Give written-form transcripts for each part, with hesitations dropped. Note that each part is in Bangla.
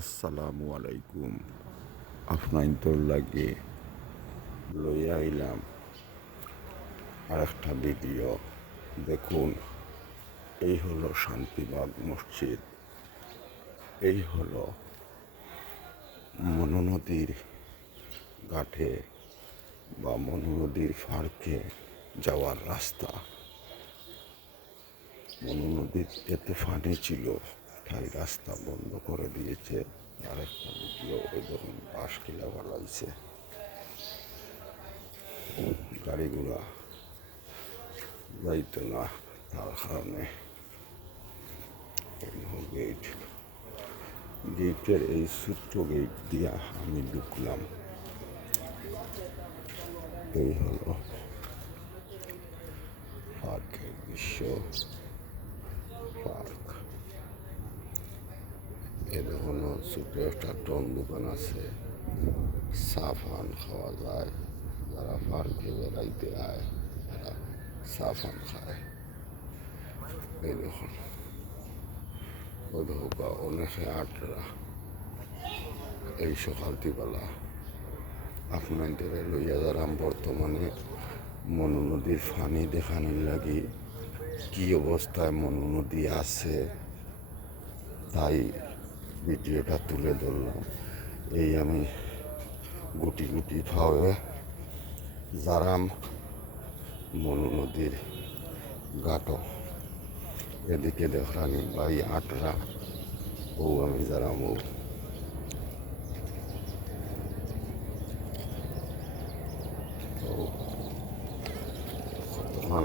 আসসালামু আলাইকুম। আপনাইন্তর লাগে লইয়া আইলাম আরেকটা ভিডিও। দেখুন, এই হলো শান্তিবাগ মসজিদ। এই হলো মনু নদীর ঘাটে বা মনু নদীর ফার্কে যাওয়ার রাস্তা। মনু নদীর এত পানি ছিল, তাই রাস্তা বন্ধ করে দিয়েছে। আরেকটা ভিডিও, ওই ধরুন বাঁশ কিলা বানাইছে, গাড়িগুলা যাইতো না, তার কারণে গেট গেটের এই ছোট্ট গেট দিয়া আমি ঢুকলাম। এই হলো পার্কের দৃশ্য। পার্ক এ দেখুন, ছোট একটা টন দোকান আছে, চা পান খাওয়া যায়। যারা পার্কে বেড়াইতে আয় তারা চা পান খায়। এই দেখুন, ওই ধোকা অনেকে আটরা এই সকালতিবেলা আপনাদের লইয়া যারাম বর্তমানে মনু নদীর পানি দেখানোর লাগি কি অবস্থায় মনু নদী আছে, তাই ভিডিওটা তুলে ধরলাম। এই আমি গুটি গুটি ফাওয়ে যারাম মনু নদীর ঘাটো, এদিকে দেখরানি ভাই আটরা ও আমি যারাম ও কতক্ষণ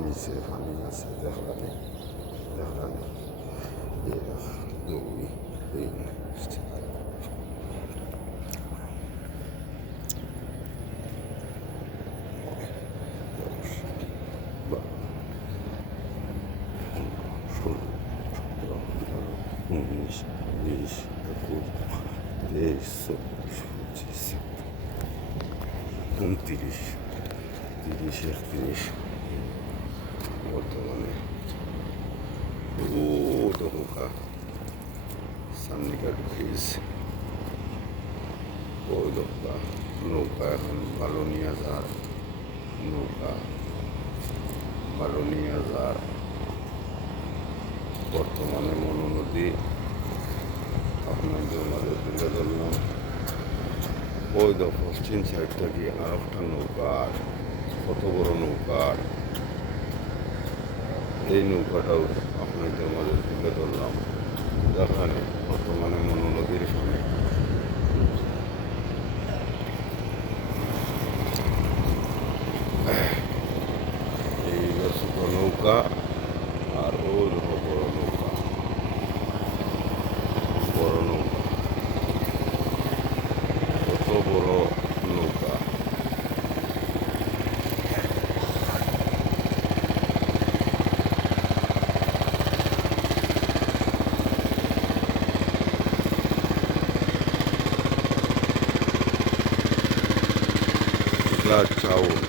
নিচে পানি আছে দেখরানি দেখরানি এক দুই তিন চার দশ 12 16 17 19 20 21 23 24 25 30 31 বর্তমানে ও দোকা সামনিকার ব্রিজ। ওই দোকা নৌকা এখন ভালো নিয়ে যার, নৌকা ভালো নিয়ে যার। বর্তমানে মনু নদী আপনাদের মাঝে তুলে ধরলাম। ওই তো পশ্চিম সাইড থেকে আর একটা নৌকার, কত বড় নৌকার, এই নৌকাটাও আপনাদের মাঝে তুলে ধরলাম। দেখানে বর্তমানে মনু নদীর সামনে এই ছোট নৌকা আর ওই বড় নৌকা, বড় নৌকা, কত বড় নৌকা। চাউল